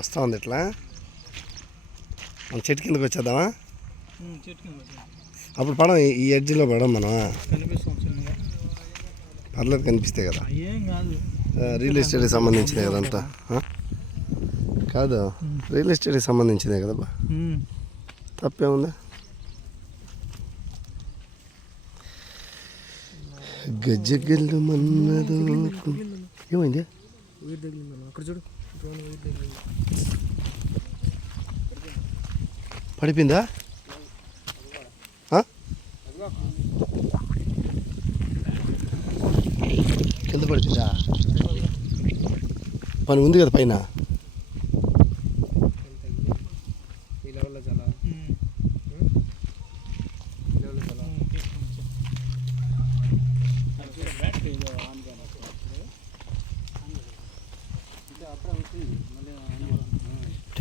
వస్తూ ఉంది ఇట్లా. మనం చెట్టు కిందకి వచ్చేద్దామా? అప్పుడు పడం ఈ ఎడ్జ్లో పడం మనం. పర్లేదు కనిపిస్తాయి కదా. రియల్ ఎస్టేట్కి సంబంధించింది కదంతా. కాదు రియల్ ఎస్టేట్కి సంబంధించిందే కదా బా. తప్పే ఉంది. గజ్జగల్లు మన్నదు ఏమైంది? పడిపోయిందా? కింద పడిపోయిందా? పని ఉంది కదా పైన.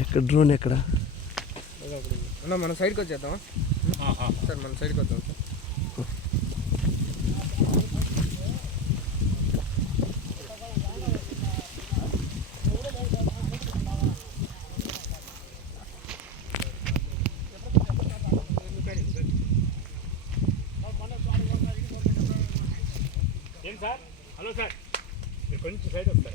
ఎక్కడ డ్రోన్ ఎక్కడ? మన సైడ్కి వచ్చేద్దామా సార్? మన సైడ్కి వద్దాం సార్. ఏం సార్? హలో సార్, మీరు కొంచెం సైడ్ వస్తారు.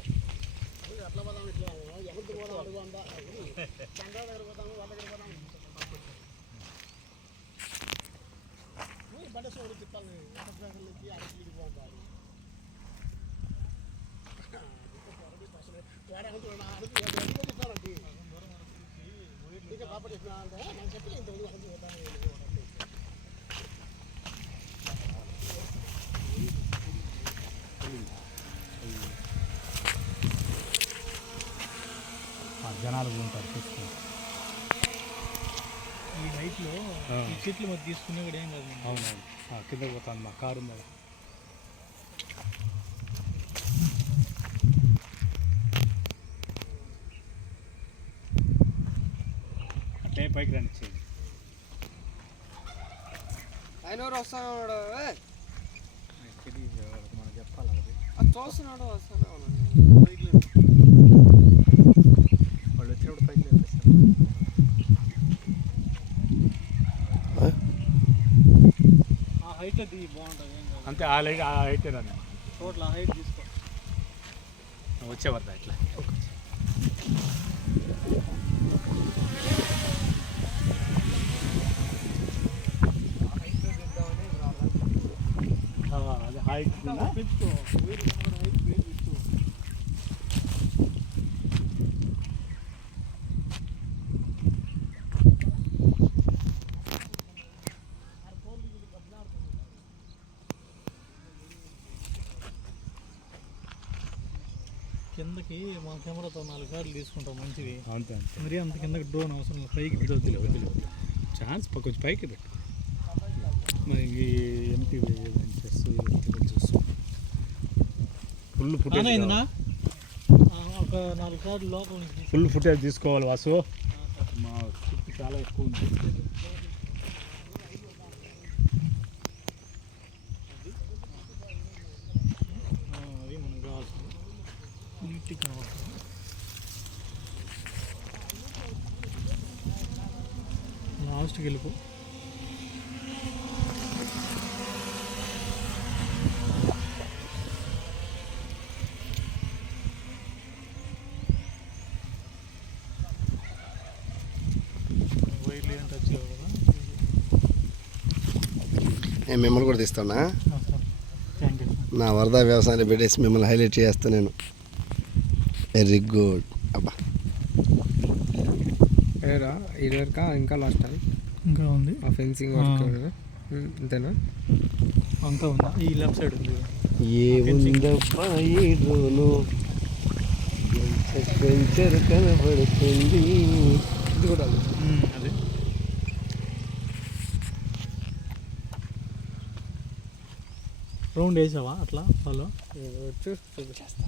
జనాలు ఉంటారు చూసుకుని. ఈ హైట్లో ఈ చెట్లు మధ్య తీసుకునే కూడా ఏం కాదు. అవునవును, కిందకి పోతాను. మా కారు ఉంది. అట్లే పైకి రానిచ్చేది. ఆయన ఎవరు వస్తున్నాడు? మనం చెప్పాలి. అది చూస్తున్నాడు. వస్తానే వాళ్ళు వచ్చినప్పుడు పైకి లేపిస్తారు. ఆ హైట్ అది బాగుంటుంది. అంతే, ఆ హైట్ రాని టోటల్ ఆ హైట్ తీసుకో. వచ్చేవద్దా ఇట్లా? అది హైట్ పెంచుకో. కిందకి మా కెమెరాతో 4 షాట్లు తీసుకుంటాం మంచివి. అంతే అంతే. మరి అంత కిందకి డ్రోన్ అవసరం. పైకి వద్దులే ఛాన్స్ కొంచెం పైకి పెట్టు. మరి ఎంటీవీ ఫుల్ ఫుటేజ్ ఒక 4 షాట్లు లోపల నుంచి ఫుల్ ఫుటేజ్ తీసుకోవాలి వాసు. మా చుట్టూ చాలా ఎక్కువ ఉంది. అది మనకు కావాల్సింది. నీట్గా కావాలి. లాస్ట్కి వెళ్ళిపో. నేను మిమ్మల్ని కూడా తీస్తానా? నా వరదా వ్యవసాయాన్ని పెట్టేసి మిమ్మల్ని హైలైట్ చేస్తాను నేను. Very good. అబ్బా ఇది వరకు ఇంకా లాస్ట్ ఇంకా ఉంది. ఆ ఫెన్సింగ్ వర్క్ అంతేనా? అంతా ఉందా? ఈ లెఫ్ట్ సైడ్ ఉంది. ఏముందబ్బా ఈ డ్రోను వెంచర్ కనబడుతుంది. ఇది కూడా అదే రౌండ్ వేసావా అట్లా ఫాలో? చూసి చూపిస్తా.